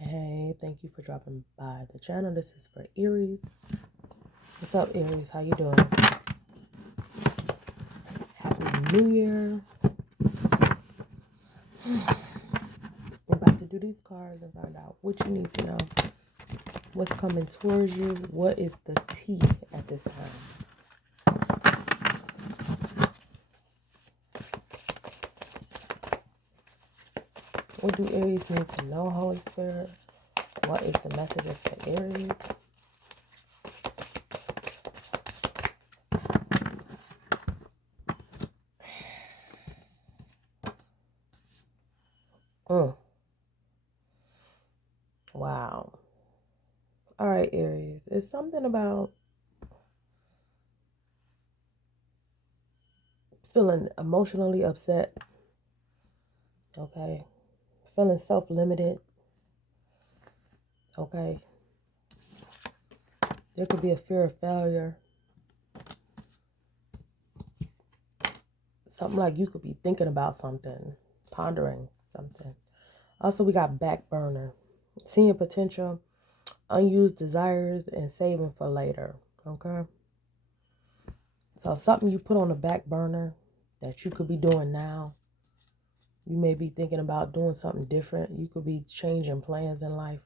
Hey, thank you for dropping by the channel. This is for Aries. What's up, Aries? How you doing? Happy New Year. We're about to do these cards and find out what you need to know. What's coming towards you? What is the tea at this time? What do Aries need to know, Holy Spirit? What is the messages for Aries? Wow. All right, Aries. It's something about feeling emotionally upset. Okay. Feeling self-limited. Okay. There could be a fear of failure. Something like you could be thinking about something, pondering something. Also, we got back burner, seeing potential, unused desires, and saving for later. Okay? So something you put on the back burner that you could be doing now. You may be thinking about doing something different. You could be changing plans in life.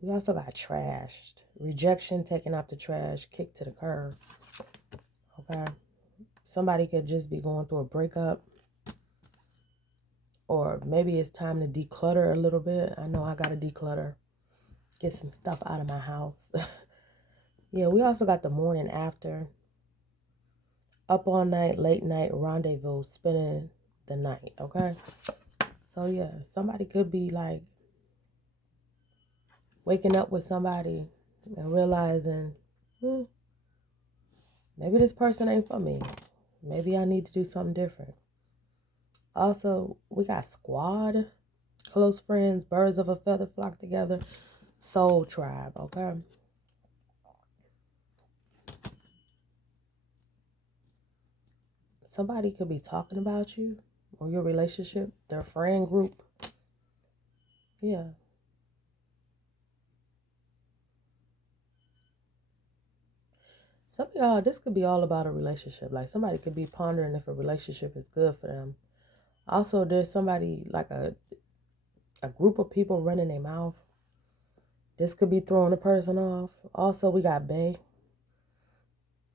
We also got trashed. Rejection, taken out the trash, kicked to the curb. Okay? Somebody could just be going through a breakup. Or maybe it's time to declutter a little bit. I know I got to declutter. Get some stuff out of my house. Yeah, we also got the morning after. Up all night, late night, rendezvous, spending the night. Okay? So yeah, somebody could be like waking up with somebody and realizing, maybe this person ain't for me. Maybe I need to do something different. Also, we got squad, close friends, birds of a feather flock together, soul tribe, okay? Somebody could be talking about you or your relationship, their friend group. Yeah. Some of y'all, this could be all about a relationship. Like somebody could be pondering if a relationship is good for them. Also, there's somebody like a group of people running their mouth. This could be throwing a person off. Also, we got Bay.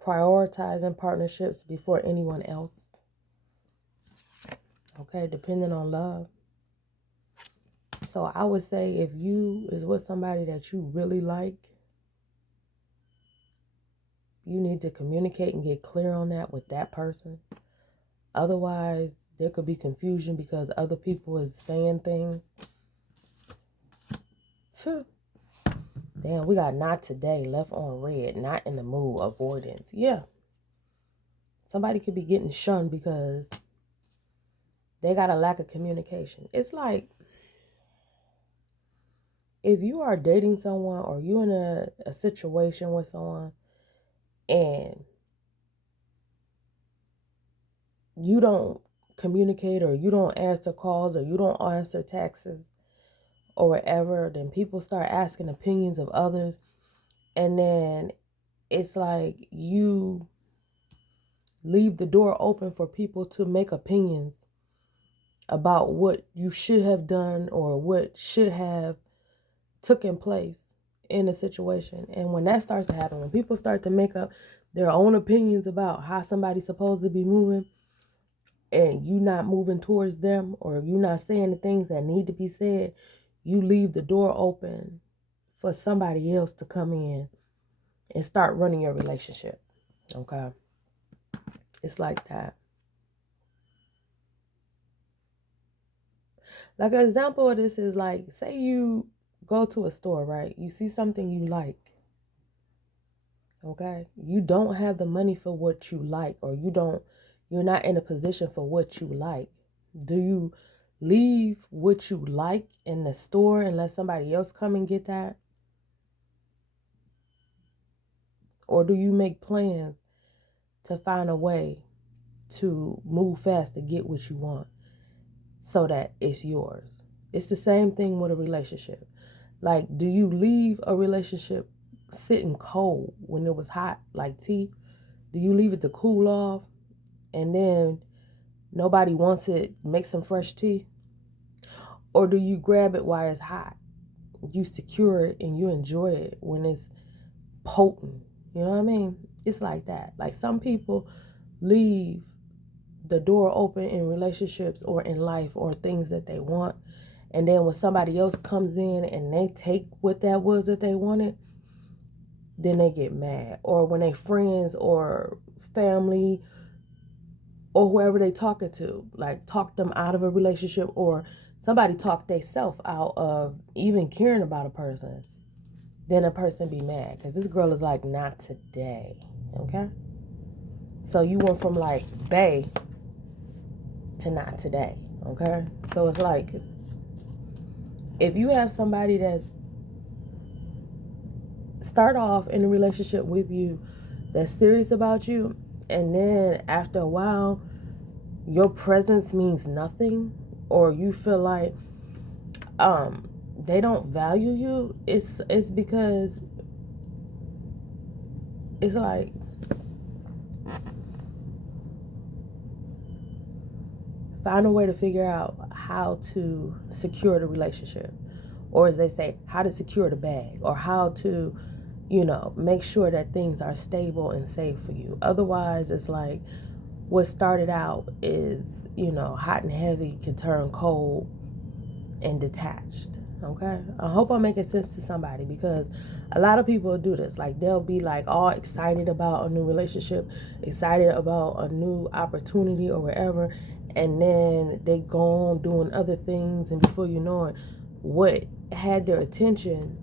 Prioritizing partnerships before anyone else. Okay, depending on love. So I would say if you is with somebody that you really like, you need to communicate and get clear on that with that person. Otherwise, there could be confusion because other people is saying things. Damn, we got not today, left on red, not in the mood, avoidance. Yeah. Somebody could be getting shunned because they got a lack of communication. It's like if you are dating someone or you in a situation with someone and you don't communicate or you don't answer calls or you don't answer texts or whatever, then people start asking opinions of others. And then it's like you leave the door open for people to make opinions about what you should have done or what should have taken place in a situation. And when that starts to happen, when people start to make up their own opinions about how somebody's supposed to be moving and you not moving towards them or you not saying the things that need to be said, you leave the door open for somebody else to come in and start running your relationship. Okay? It's like that. Like an example of this is like, say you go to a store, right? You see something you like. Okay? You don't have the money for what you like, or you're not in a position for what you like. Do you leave what you like in the store and let somebody else come and get that? Or do you make plans to find a way to move fast to get what you want? so that it's yours. It's the same thing with a relationship. Like, do you leave a relationship sitting cold when it was hot, like tea? Do you leave it to cool off and then nobody wants it, make some fresh tea? Or do you grab it while it's hot? You secure it and you enjoy it when it's potent. You know what I mean? It's like that. Like, some people leave the door open in relationships or in life or things that they want. And then when somebody else comes in and they take what that was that they wanted, then they get mad. Or when they friends or family or whoever they talking to, like, talk them out of a relationship, or somebody talk they self out of even caring about a person, then a person be mad. Because this girl is like, not today. Okay? So you went from like bae to not today. Okay? So it's like, if you have somebody that's start off in a relationship with you that's serious about you, and then after a while your presence means nothing, or you feel like they don't value you, it's because it's like, find a way to figure out how to secure the relationship, or as they say, how to secure the bag, or how to, make sure that things are stable and safe for you. Otherwise, it's like what started out is, hot and heavy can turn cold and detached. Okay? I hope I'm making sense to somebody, because a lot of people do this. Like, they'll be like all excited about a new relationship, excited about a new opportunity or whatever, and then they go on doing other things, and before you know it, what had their attention,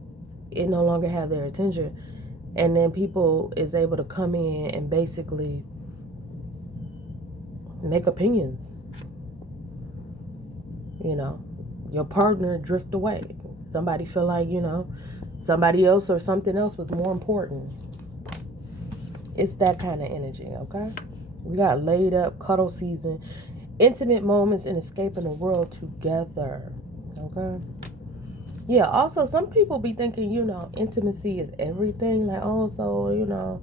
it no longer have their attention. And then people is able to come in and basically make opinions. Your partner drift away. Somebody feel like, somebody else or something else was more important. It's that kind of energy, okay? We got laid up, cuddle season, intimate moments, and escaping the world together, okay? Yeah, also, some people be thinking, intimacy is everything. Like, oh, so,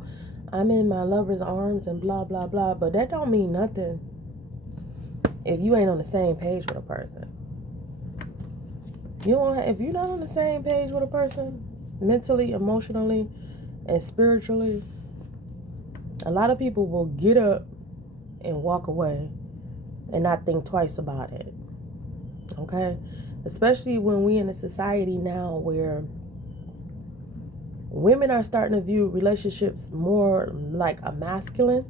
I'm in my lover's arms and blah, blah, blah. But that don't mean nothing if you ain't on the same page with a person. If you're not on the same page with a person, mentally, emotionally, and spiritually, a lot of people will get up and walk away and not think twice about it. Okay? Especially when we in a society now where women are starting to view relationships more like a masculine,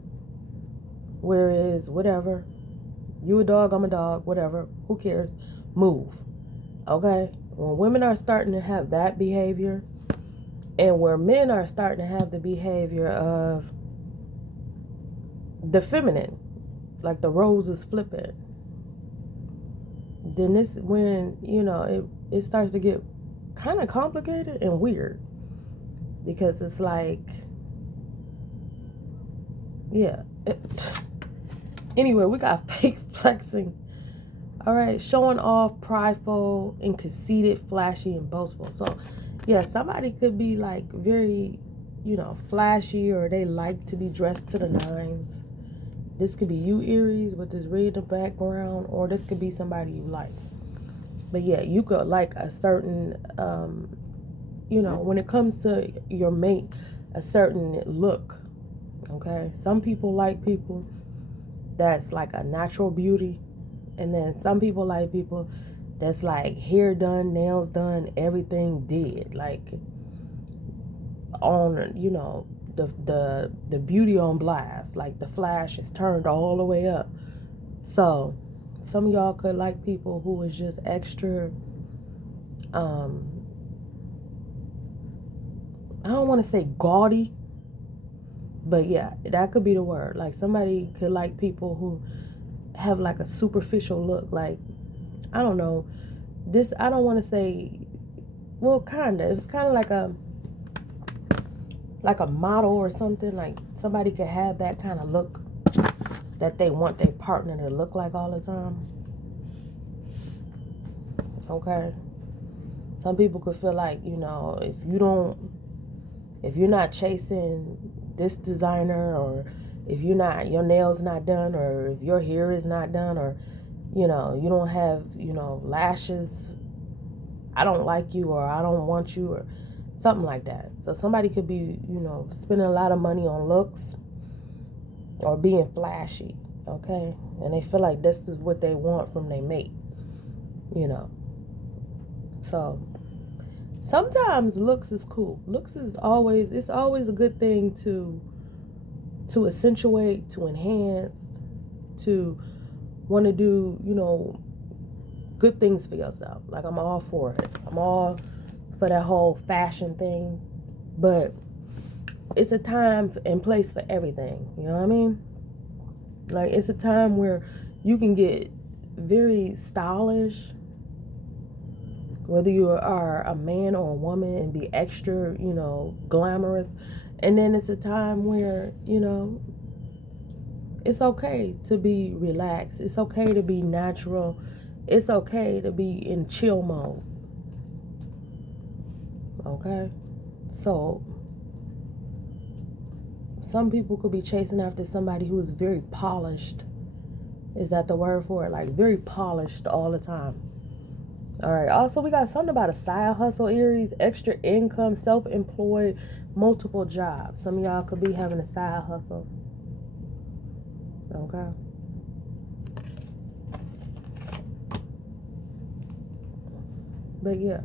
whereas whatever, you a dog, I'm a dog, whatever, who cares? Move. Okay? When women are starting to have that behavior, and where men are starting to have the behavior of the feminine, like the roles is flipping, then this when, it starts to get kind of complicated and weird. Because it's like, yeah. Anyway, we got fake flexing. All right, showing off, prideful, and conceited, flashy, and boastful. So, yeah, somebody could be like very, flashy, or they like to be dressed to the nines. This could be you, Aries, with this red in the background, or this could be somebody you like. But yeah, you could like a certain, when it comes to your mate, a certain look. Okay, some people like people that's like a natural beauty. And then some people like people that's like hair done, nails done, everything did. Like on, the beauty on blast. Like the flash is turned all the way up. So some of y'all could like people who is just extra, I don't want to say gaudy, but yeah, that could be the word. Like somebody could like people who have like a superficial look. Like, I don't know, this, I don't want to say, well, kind of, it's kind of like a model or something. Like somebody could have that kind of look that they want their partner to look like all the time. Okay? Some people could feel like, if you're not chasing this designer, or if your nails not done, or if your hair is not done, or, you don't have, lashes, I don't like you, or I don't want you, or something like that. So somebody could be, spending a lot of money on looks or being flashy, okay? And they feel like this is what they want from their mate, So sometimes looks is cool. It's always a good thing to accentuate, to enhance, to want to do, good things for yourself. Like, I'm all for it. I'm all for that whole fashion thing. But it's a time and place for everything. You know what I mean? Like, it's a time where you can get very stylish, whether you are a man or a woman, and be extra, glamorous. And then it's a time where, it's okay to be relaxed. It's okay to be natural. It's okay to be in chill mode. Okay? So, some people could be chasing after somebody who is very polished. Is that the word for it? Like, very polished all the time. All right. Also, we got something about a side hustle, Aries, extra income, self-employed, multiple jobs. Some of y'all could be having a side hustle. Okay. But yeah.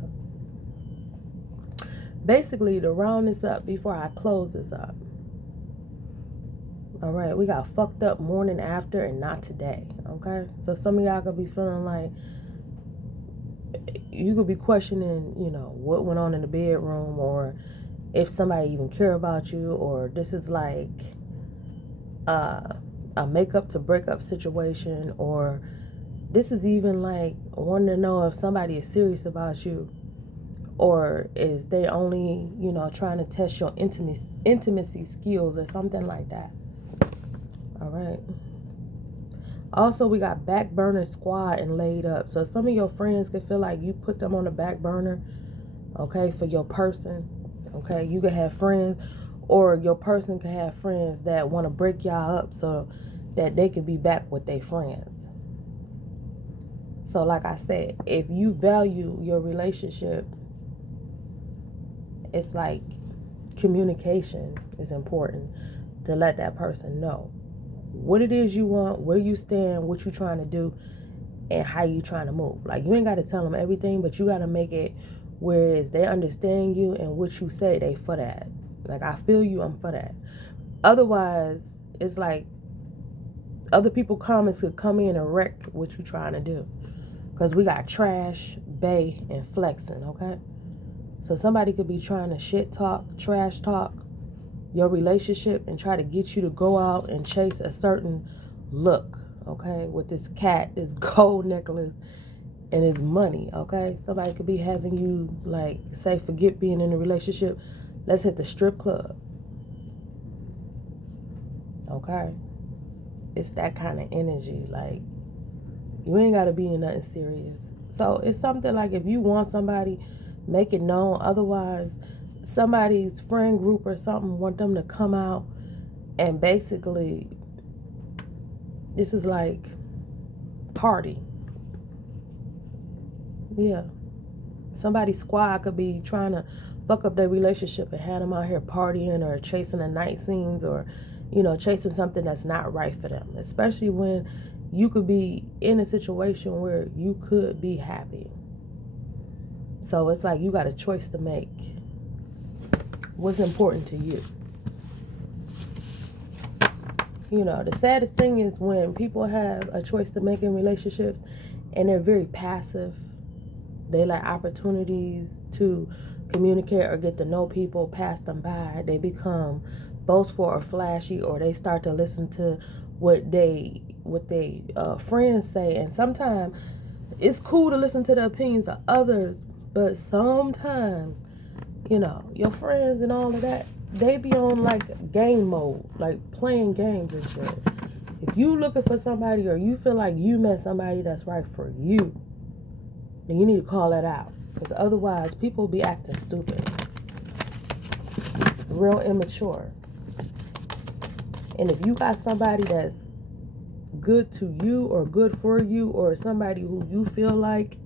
Basically, to round this up before I close this up. All right. We got fucked up morning after and not today. Okay. So some of y'all could be feeling like, you could be questioning, what went on in the bedroom, or if somebody even care about you, or this is like a makeup to breakup situation, or this is even like wanting to know if somebody is serious about you, or is they only, trying to test your intimacy skills or something like that. All right. Also, we got back burner squad and laid up. So some of your friends could feel like you put them on the back burner, okay, for your person. Okay, you could have friends, or your person could have friends that want to break y'all up so that they could be back with their friends. So like I said, if you value your relationship, it's like communication is important to let that person know what it is you want, where you stand, what you trying to do, and how you trying to move. Like, you ain't got to tell them everything, but you got to make it whereas they understand you, and what you say, they for that. Like, I feel you, I'm for that. Otherwise, it's like other people comments could come in and wreck what you trying to do. Because we got trash, bay, and flexing, okay? So somebody could be trying to shit talk, trash talk your relationship, and try to get you to go out and chase a certain look, okay? With this cat, this gold necklace, and his money, okay? Somebody could be having you, like, say, forget being in a relationship. Let's hit the strip club, okay? It's that kind of energy. Like, you ain't got to be in nothing serious. So it's something like, if you want somebody, make it known. Otherwise, somebody's friend group or something want them to come out, and basically, this is like party. Yeah. Somebody's squad could be trying to fuck up their relationship and have them out here partying, or chasing the night scenes, or, chasing something that's not right for them. Especially when you could be in a situation where you could be happy. So it's like you got a choice to make. What's important to you? The saddest thing is when people have a choice to make in relationships and they're very passive. They like opportunities to communicate or get to know people pass them by. They become boastful or flashy, or they start to listen to what they friends say. And sometimes it's cool to listen to the opinions of others, but sometimes, your friends and all of that, they be on like game mode, like playing games and shit. If you looking for somebody, or you feel like you met somebody that's right for you, then you need to call that out. Because otherwise, people be acting stupid. Real immature. And if you got somebody that's good to you or good for you, or somebody who you feel like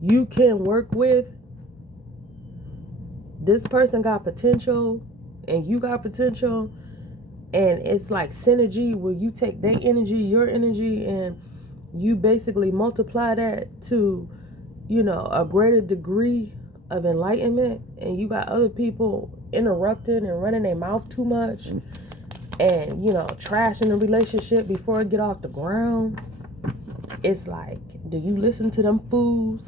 you can work with, this person got potential and you got potential, and it's like synergy where you take their energy, your energy, and you basically multiply that to, a greater degree of enlightenment, and you got other people interrupting and running their mouth too much and, trashing the relationship before it get off the ground. It's like, do you listen to them fools?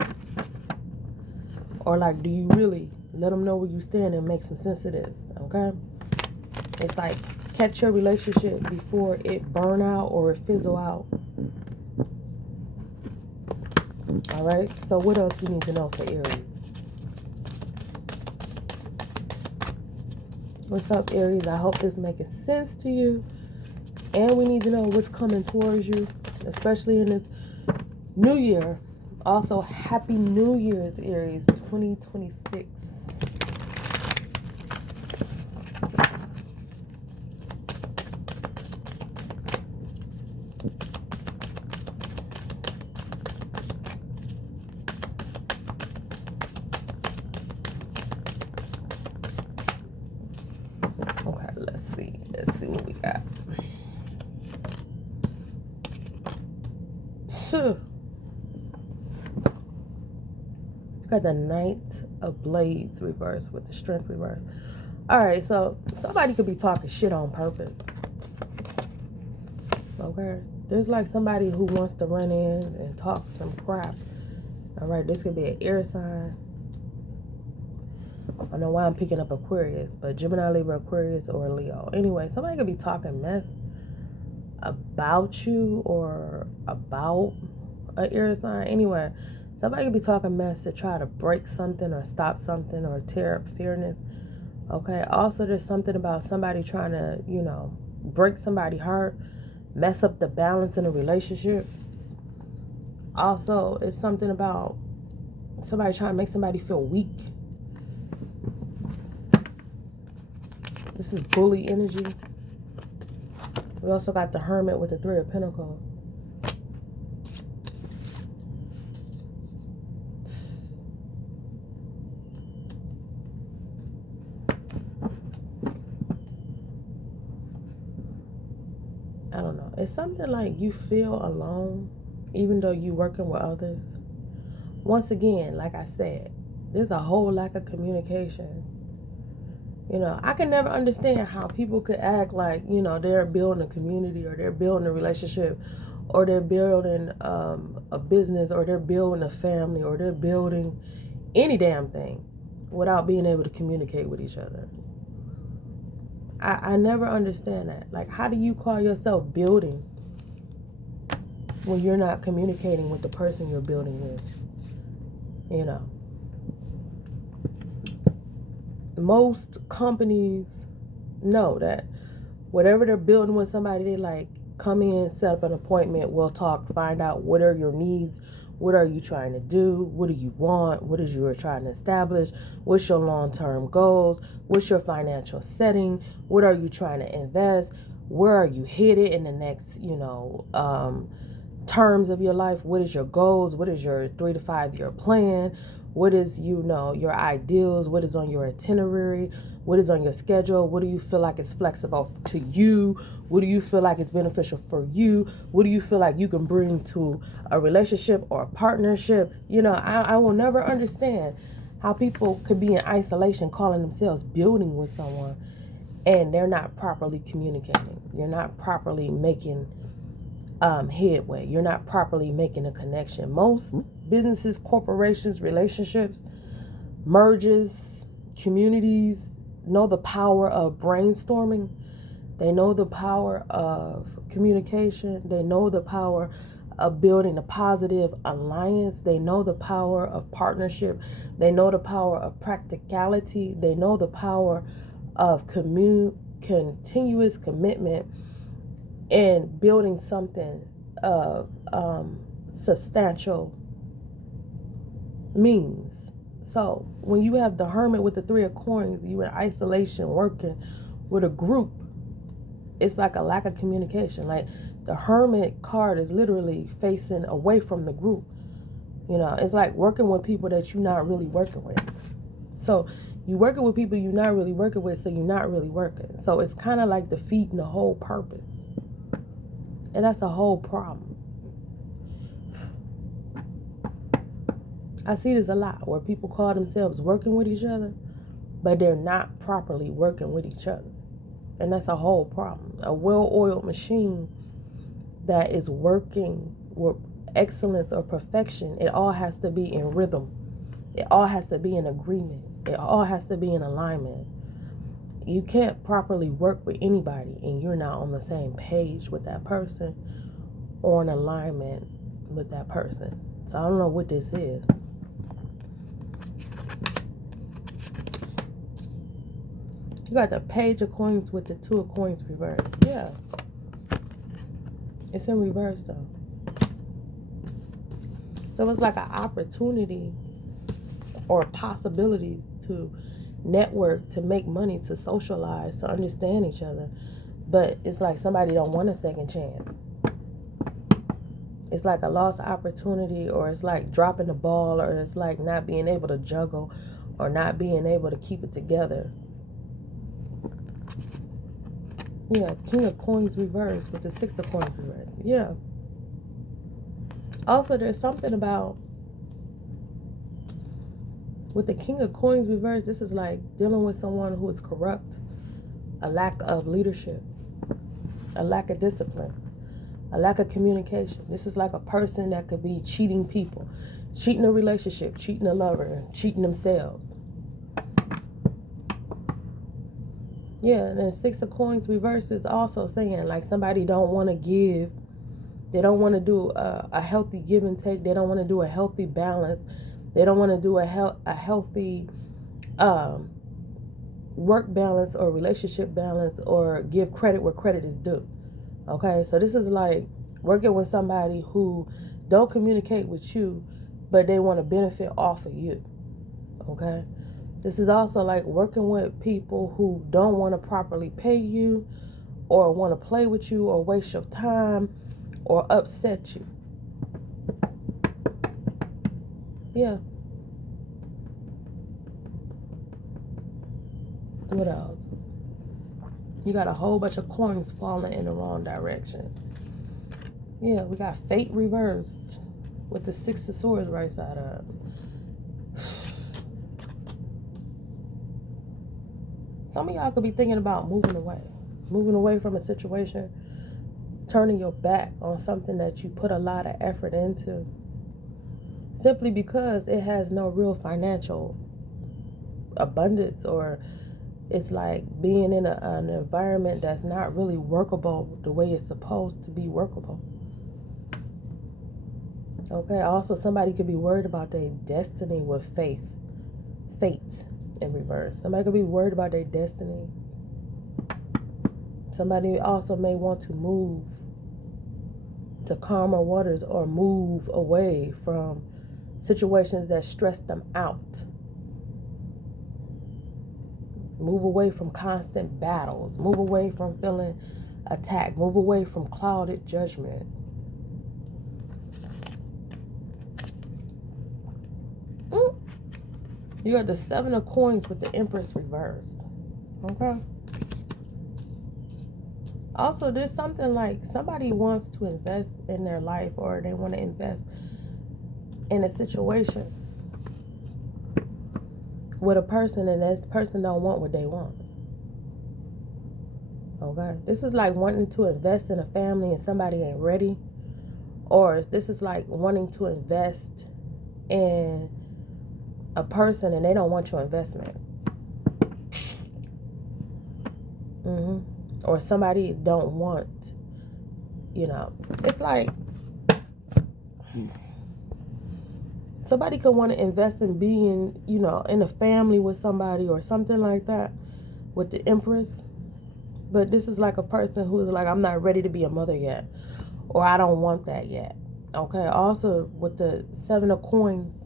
Or like, do you really let them know where you stand and make some sense of this? Okay? It's like, catch your relationship before it burn out or it fizzle out. All right? So what else we need to know for Aries? What's up, Aries? I hope this is making sense to you. And we need to know what's coming towards you, especially in this new year. Also, Happy New Year's, Aries, 2026. Okay, let's see what we got. Got the Knight of Blades reverse with the Strength reverse. All right, so somebody could be talking shit on purpose. Okay, there's like somebody who wants to run in and talk some crap. All right, this could be an air sign. I don't know why I'm picking up Aquarius, but Gemini, Libra, Aquarius, or Leo. Anyway, somebody could be talking mess about you or about an air sign. Anyway, somebody could be talking mess to try to break something or stop something or tear up fairness. Okay, also there's something about somebody trying to, break somebody's heart, mess up the balance in a relationship. Also, it's something about somebody trying to make somebody feel weak. This is bully energy. We also got the Hermit with the Three of Pentacles. I don't know. It's something like you feel alone, even though you're working with others. Once again, like I said, there's a whole lack of communication. I can never understand how people could act like, they're building a community or they're building a relationship or they're building a business or they're building a family or they're building any damn thing without being able to communicate with each other. I never understand that. Like, how do you call yourself building when you're not communicating with the person you're building with? Most companies know that whatever they're building with somebody, they like, come in, set up an appointment, we'll talk, find out what are your needs, what are you trying to do, what do you want, what is you trying to establish, what's your long-term goals, what's your financial setting, what are you trying to invest, where are you headed in the next, terms of your life, what is your goals, what is your 3 to 5 year plan, what is, your ideals, what is on your itinerary, what is on your schedule, what do you feel like is flexible to you, what do you feel like is beneficial for you, what do you feel like you can bring to a relationship or a partnership. I will never understand how people could be in isolation calling themselves building with someone and they're not properly communicating. You're not properly making headway. You're not properly making a connection. Most businesses, corporations, relationships, merges, communities know the power of brainstorming. They know the power of communication. They know the power of building a positive alliance. They know the power of partnership. They know the power of practicality. They know the power of continuous commitment and building something of substantial means. So when you have the Hermit with the Three of Coins, you in isolation working with a group, it's like a lack of communication. Like the Hermit card is literally facing away from the group. You know, it's like working with people that you're not really working with. So you working with people you're not really working with, so you're not really working. So it's kind of like defeating the whole purpose. And that's a whole problem. I see this a lot where people call themselves working with each other, but they're not properly working with each other. And that's a whole problem. A well-oiled machine that is working with excellence or perfection, it all has to be in rhythm. It all has to be in agreement. It all has to be in alignment. You can't properly work with anybody and you're not on the same page with that person or in alignment with that person. So I don't know what this is. You got the Page of Coins with the Two of Coins reversed. Yeah. It's in reverse though. So it's like an opportunity or a possibility to network, to make money, to socialize, to understand each other. But it's like somebody don't want a second chance. It's like a lost opportunity, or it's like dropping the ball, or it's like not being able to juggle or not being able to keep it together. Yeah, King of Coins reversed with the Six of Coins reversed. Yeah. Also, there's something about with the King of Coins reversed, this is like dealing with someone who is corrupt, a lack of leadership, a lack of discipline, a lack of communication. This is like a person that could be cheating people, cheating a relationship, cheating a lover, cheating themselves. Yeah, and then Six of Coins reverse is also saying like somebody don't want to give. They don't want to do a healthy give and take. They don't want to do a healthy balance. They don't want to do a healthy work balance or relationship balance or give credit where credit is due. Okay, so this is like working with somebody who don't communicate with you, but they want to benefit off of you. Okay. This is also like working with people who don't want to properly pay you or want to play with you or waste your time or upset you. Yeah. What else? You got a whole bunch of coins falling in the wrong direction. Yeah, we got Fate reversed with the Six of Swords right side up. Some of y'all could be thinking about moving away from a situation, turning your back on something that you put a lot of effort into, simply because it has no real financial abundance, or it's like being in an environment that's not really workable the way it's supposed to be workable. Okay, also somebody could be worried about their destiny with fate in reverse. Somebody could be worried about their destiny. Somebody also may want to move to calmer waters or move away from situations that stress them out. Move away from constant battles. Move away from feeling attacked. Move away from clouded judgment. You got the Seven of Coins with the Empress reversed. Okay. Also, there's something like somebody wants to invest in their life, or they want to invest in a situation with a person, and this person don't want what they want. Okay. This is like wanting to invest in a family and somebody ain't ready. Or this is like wanting to invest in a person and they don't want your investment. Or somebody don't want, it's like somebody could want to invest in being, in a family with somebody or something like that with the Empress. But this is like a person who's like, I'm not ready to be a mother yet, or I don't want that yet. Okay. Also with the Seven of Coins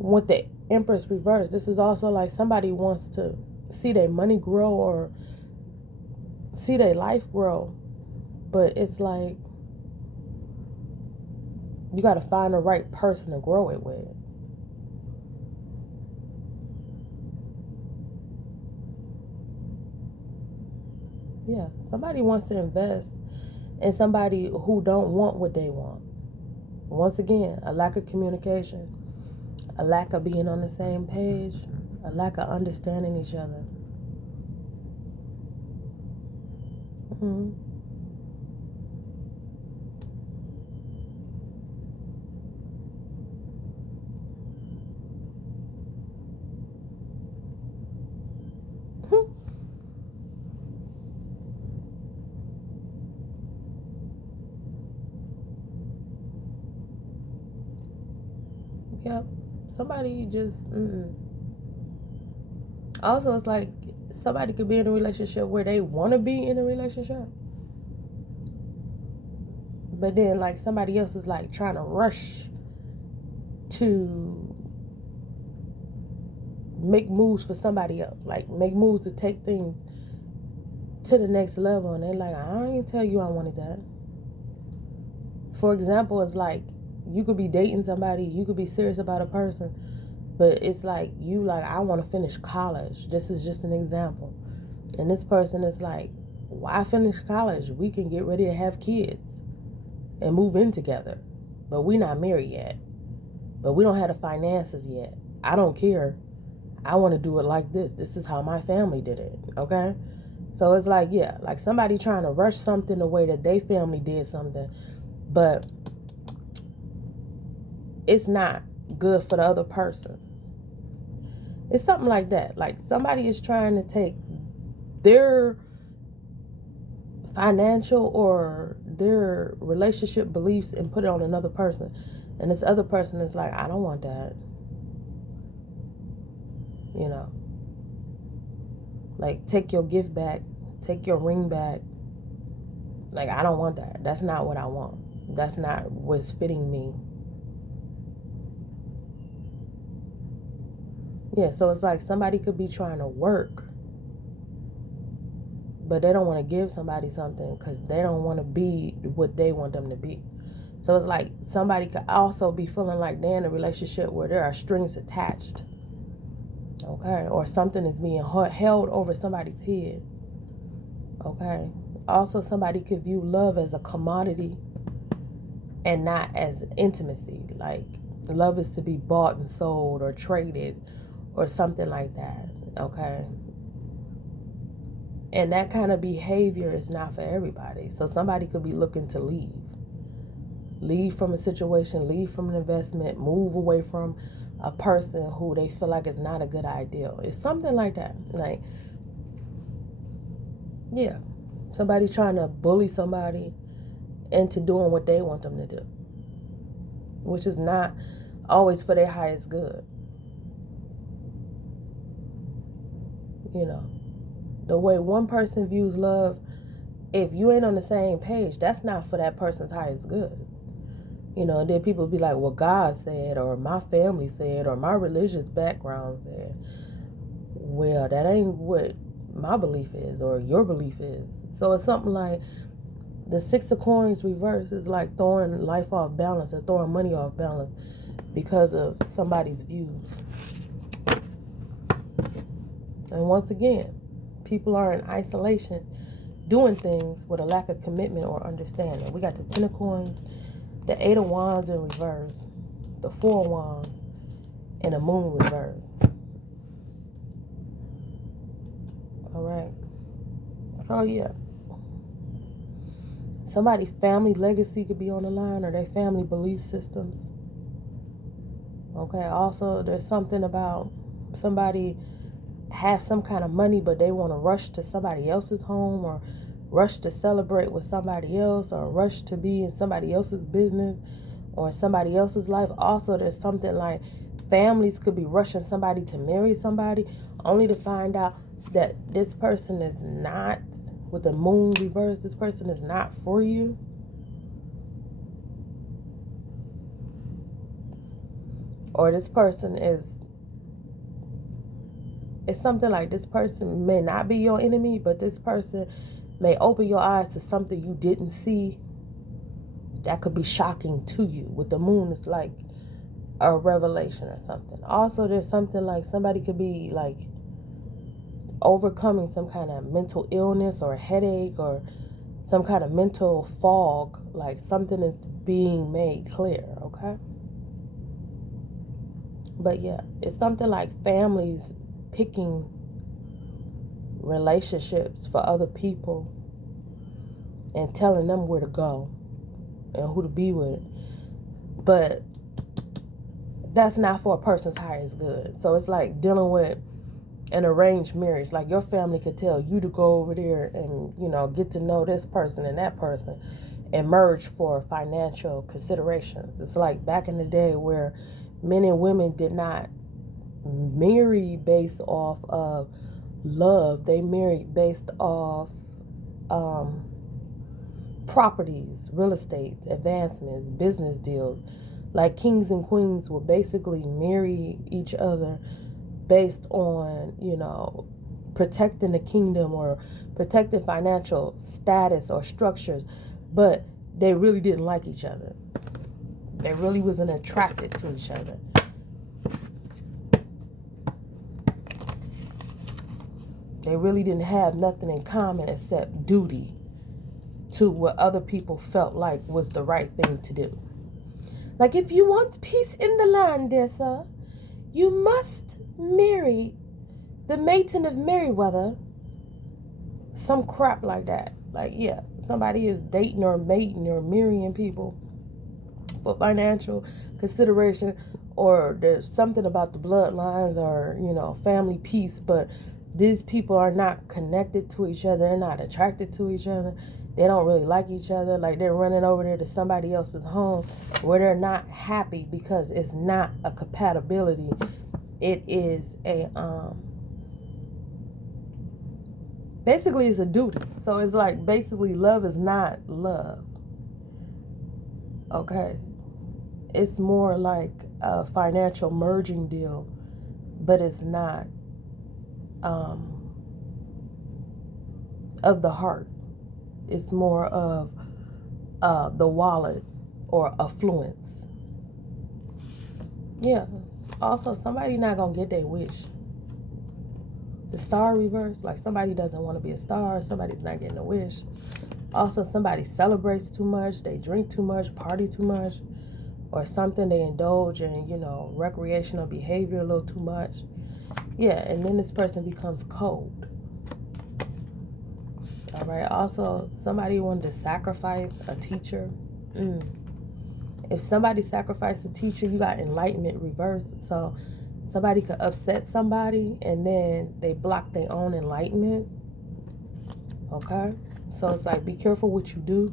with the Empress reverse, this is also like somebody wants to see their money grow or see their life grow, but it's like you got to find the right person to grow it with. Yeah, somebody wants to invest in somebody who don't want what they want. Once again, a lack of communication, a lack of being on the same page, a lack of understanding each other. Mm-hmm. Yep. Somebody just. Also, it's like somebody could be in a relationship where they want to be in a relationship, but then like somebody else is like trying to rush to make moves for somebody else, like make moves to take things to the next level, and they're like, I didn't tell you I wanted that. For example, it's like you could be dating somebody, you could be serious about a person, but it's like you like, I want to finish college. This is just an example. And this person is like, why finish college? We can get ready to have kids and move in together, but we're not married yet, but we don't have the finances yet. I don't care. I want to do it like this. This is how my family did it. Okay. So it's like, yeah, like somebody trying to rush something the way that they family did something, but it's not good for the other person. It's something like that. Like somebody is trying to take their financial or their relationship beliefs and put it on another person. And this other person is like, I don't want that. You know, like take your gift back, take your ring back. Like, I don't want that. That's not what I want. That's not what's fitting me. Yeah, so it's like somebody could be trying to work, but they don't want to give somebody something because they don't want to be what they want them to be. So it's like somebody could also be feeling like they're in a relationship where there are strings attached. Okay, or something is being held over somebody's head. Okay, also somebody could view love as a commodity and not as intimacy. Like love is to be bought and sold or traded or something like that. Okay, and that kind of behavior is not for everybody. So somebody could be looking to leave from a situation, leave from an investment, move away from a person who they feel like is not a good idea. It's something like that. Like, yeah, somebody trying to bully somebody into doing what they want them to do, which is not always for their highest good. You know, the way one person views love, if you ain't on the same page, that's not for that person's highest good. You know, and then people be like, well, God said, or my family said, or my religious background said. Well, that ain't what my belief is or your belief is. So it's something like the Six of Coins reverse is like throwing life off balance or throwing money off balance because of somebody's views. And once again, people are in isolation doing things with a lack of commitment or understanding. We got the Ten of Coins, the Eight of Wands in reverse, the Four of Wands, and the Moon reverse. All right. Oh, yeah. Somebody's family legacy could be on the line or their family belief systems. Okay. Also, there's something about somebody have some kind of money, but they want to rush to somebody else's home or rush to celebrate with somebody else or rush to be in somebody else's business or somebody else's life. Also, there's something like families could be rushing somebody to marry somebody only to find out that this person is not, with the Moon reverse, this person is not for you. Or this person is, it's something like this person may not be your enemy, but this person may open your eyes to something you didn't see that could be shocking to you. With the moon, it's like a revelation or something. Also, there's something like somebody could be like overcoming some kind of mental illness or headache or some kind of mental fog, like something is being made clear, okay? But yeah, it's something like families picking relationships for other people and telling them where to go and who to be with. But that's not for a person's highest good. So it's like dealing with an arranged marriage. Like your family could tell you to go over there and, you know, get to know this person and that person and merge for financial considerations. It's like back in the day where men and women did not marry based off of love. They married based off properties, real estate, advancements, business deals. Like kings and queens would basically marry each other based on, you know, protecting the kingdom or protecting financial status or structures, but they really didn't like each other. They really wasn't attracted to each other. They really didn't have nothing in common except duty to what other people felt like was the right thing to do. Like, if you want peace in the land, dear sir, you must marry the maiden of Merryweather. Some crap like that. Like, yeah, somebody is dating or mating or marrying people for financial consideration, or there's something about the bloodlines or, you know, family peace, but these people are not connected to each other. They're not attracted to each other. They don't really like each other. Like, they're running over there to somebody else's home where they're not happy because it's not a compatibility. It is a basically it's a duty. So it's like basically love is not love. Okay. It's more like a financial merging deal, but it's not of the heart. It's more of the wallet or affluence. Yeah. Also, somebody not gonna get their wish. The star reverse, like somebody doesn't want to be a star, somebody's not getting a wish. Also, somebody celebrates too much, they drink too much, party too much, or something, they indulge in, you know, recreational behavior a little too much. Yeah, and then this person becomes cold. All right. Also, somebody wanted to sacrifice a teacher. If somebody sacrificed a teacher, you got enlightenment reversed. So somebody could upset somebody and then they block their own enlightenment. Okay? So it's like, be careful what you do.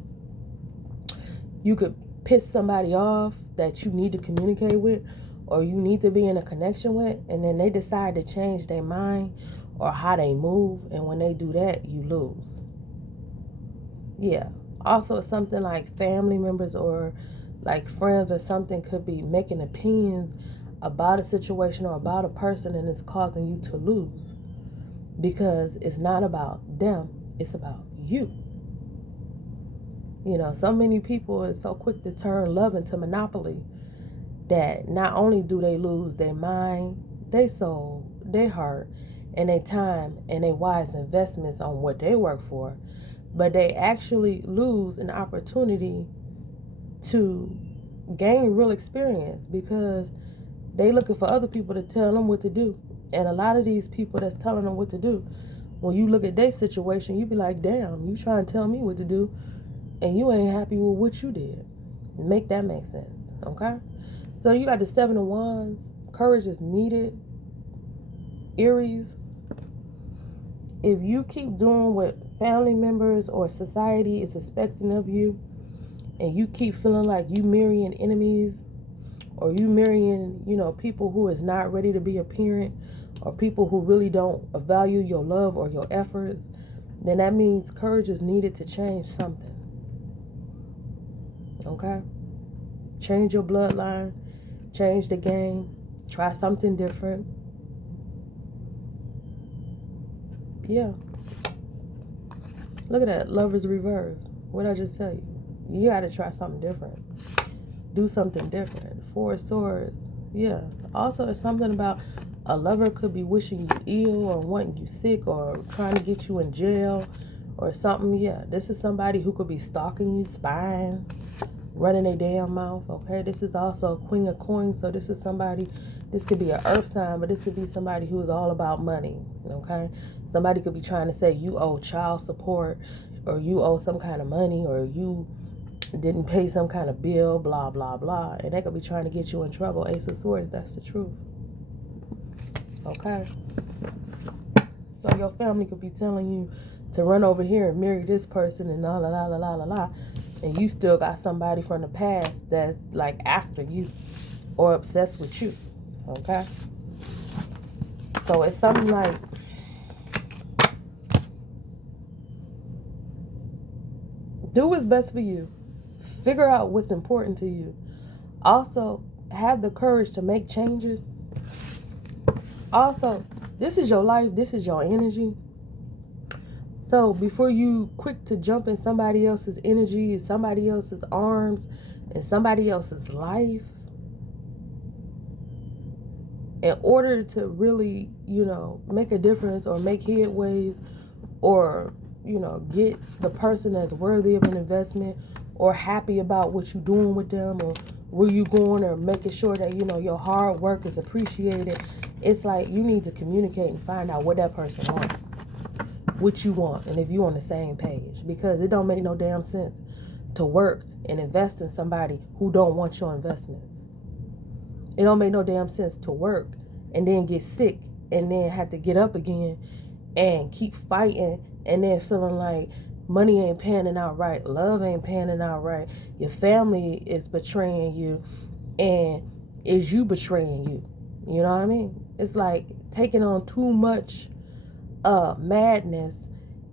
You could piss somebody off that you need to communicate with or you need to be in a connection with, and then they decide to change their mind or how they move, and when they do that, you lose. Yeah. Also, something like family members or like friends or something could be making opinions about a situation or about a person, and it's causing you to lose because it's not about them, it's about you. You know, so many people are so quick to turn love into monopoly that not only do they lose their mind, their soul, their heart, and their time and their wise investments on what they work for, but they actually lose an opportunity to gain real experience because they looking for other people to tell them what to do. And a lot of these people that's telling them what to do, when you look at their situation, you be like, damn, you trying to tell me what to do and you ain't happy with what you did. Make that make sense, okay? So you got the 7 of Wands. Courage is needed. Aries, if you keep doing what family members or society is expecting of you, and you keep feeling like you marrying enemies, or you marrying, you know, people who is not ready to be a parent, or people who really don't value your love or your efforts, then that means courage is needed to change something. Okay? Change your bloodline, change the game, try something different. Yeah. Look at that. Lovers reverse. What did I just tell you? You got to try something different. Do something different. Four of Swords. Yeah. Also, it's something about a lover could be wishing you ill or wanting you sick or trying to get you in jail or something. Yeah. This is somebody who could be stalking you, spying, running their damn mouth. Okay. This is also a Queen of Coins. So this is somebody, this could be an earth sign, but this could be somebody who is all about money. Okay. Somebody could be trying to say you owe child support or you owe some kind of money or you didn't pay some kind of bill, blah, blah, blah. And they could be trying to get you in trouble. Ace of Swords, that's the truth. Okay? So your family could be telling you to run over here and marry this person and la, la, la, la, la, la, la. And you still got somebody from the past that's like after you or obsessed with you. Okay? So it's something like, do what's best for you. Figure out what's important to you. Also, have the courage to make changes. Also, this is your life. This is your energy. So before you quick to jump in somebody else's energy, somebody else's arms, and somebody else's life, in order to really, make a difference or make headways or, get the person that's worthy of an investment or happy about what you're doing with them or where you going or making sure that, your hard work is appreciated. It's like you need to communicate and find out what that person wants, what you want, and if you're on the same page. Because it don't make no damn sense to work and invest in somebody who don't want your investments. It don't make no damn sense to work and then get sick and then have to get up again and keep fighting and then feeling like money ain't panning out right, love ain't panning out right, your family is betraying you, and is you betraying you. You know what I mean? It's like taking on too much madness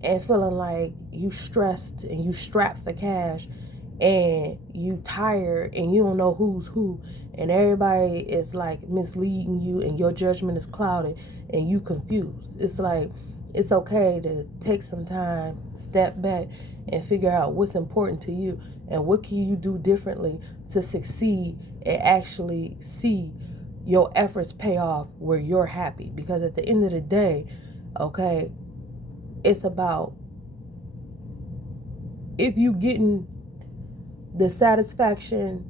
and feeling like you stressed and you strapped for cash and you tired and you don't know who's who and everybody is like misleading you and your judgment is clouded and you confused. It's like it's okay to take some time, step back, and figure out what's important to you and what can you do differently to succeed and actually see your efforts pay off where you're happy. Because at the end of the day, okay, it's about if you getting the satisfaction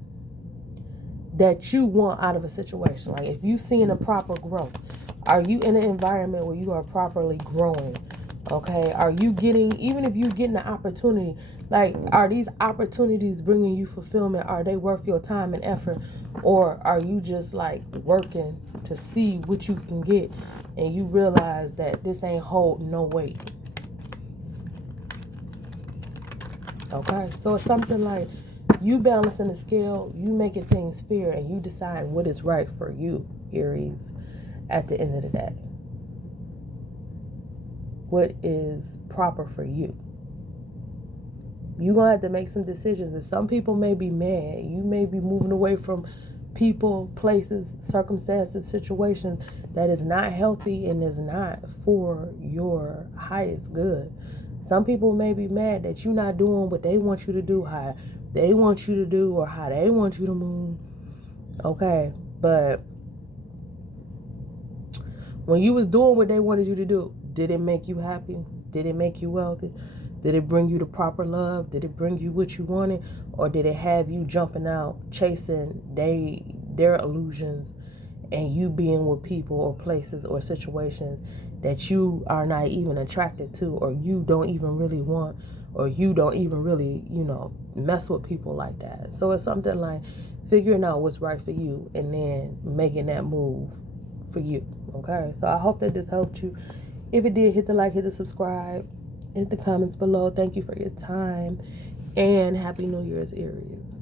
that you want out of a situation. Like if you seeing a proper growth, are you in an environment where you are properly growing? Okay, are you getting, even if you getting an opportunity, like are these opportunities bringing you fulfillment? Are they worth your time and effort? Or are you just like working to see what you can get and you realize that this ain't holding no weight? Okay, so it's something like you balancing the scale, you making things fair, and you decide what is right for you, Aries, at the end of the day. What is proper for you? You're going to have to make some decisions. And some people may be mad. You may be moving away from people, places, circumstances, situations that is not healthy and is not for your highest good. Some people may be mad that you're not doing what they want you to do, how they want you to do, or how they want you to move. Okay, but when you was doing what they wanted you to do, did it make you happy? Did it make you wealthy? Did it bring you the proper love? Did it bring you what you wanted? Or did it have you jumping out, chasing their illusions, and you being with people or places or situations that you are not even attracted to, or you don't even really want, or you don't even really, mess with people like that? So it's something like figuring out what's right for you and then making that move for you. Okay, so I hope that this helped you. If it did, hit the like, hit the subscribe, hit the comments below. Thank you for your time, and Happy New Year's, Aries.